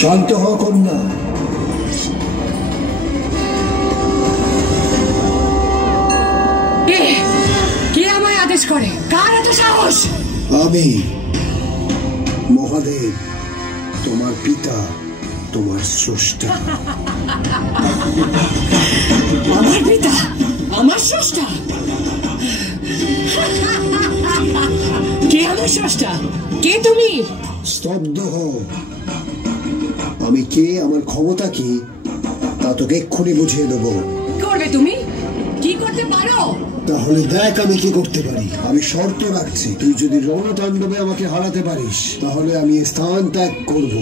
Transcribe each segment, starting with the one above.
শান্ত হ কন্যা। কে আমায় আদেশ করে? কার এত সাহস? আমি মহাদেব, তোমার পিতা, তোমার স্রষ্টা। আমার পিতা, আমার স্রষ্টা? কে আমার স্রষ্টা? কে তুমি? স্তব্ধ হও। আমি কে, আমার ক্ষমতা কি, তা তোকে এক্ষুনি বুঝিয়ে দেবো। করবে তুমি? কি করতে পারো? তাহলে দেখ আমি কি করতে পারি। আমি শর্ত রাখছি, তুই যদি রণতাণ্ডবে আমাকে হারাতে পারিস তাহলে আমি স্থান ত্যাগ করব,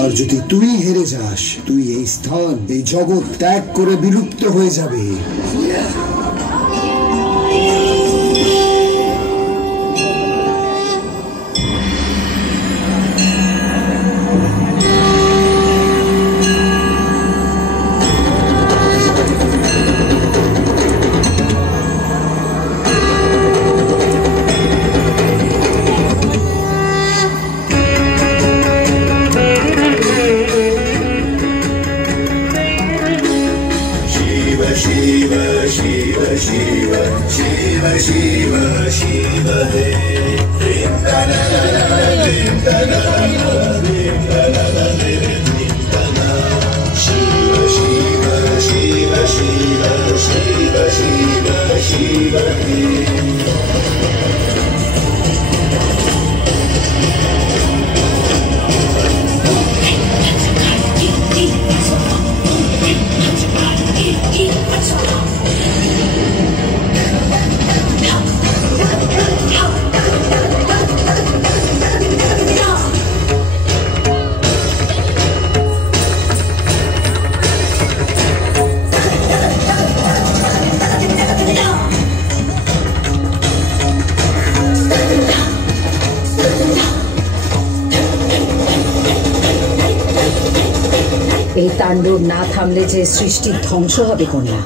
আর যদি তুই হেরে যাস তুই এই স্থান, এই জগৎ ত্যাগ করে বিলুপ্ত হয়ে যাবে। এই তাণ্ডব না থামলে যে সৃষ্টির ধ্বংস হবে কন্যা।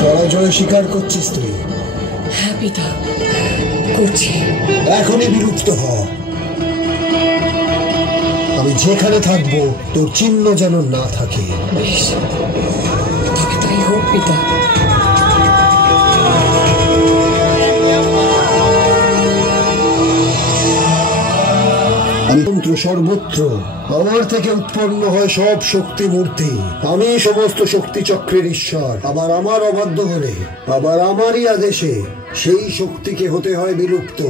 পরাজয় স্বীকার করছিস তুই? হ্যাঁ পিতা, করছি। এখনই বিলুপ্ত হ। আমি যেখানে থাকবো তোর চিহ্ন যেন না থাকে। বেশ, তবে তাই হোক পিতা। আমি মন্ত্র সর্বত্র, আমার থেকে উৎপন্ন হয় সব শক্তি মূর্তি। আমি সমস্ত শক্তি চক্রের ঈশ্বর। আবার আমার অবাধ্য হলে, আবার আমারই আদেশে সেই শক্তিকে হতে হয় বিলুপ্ত।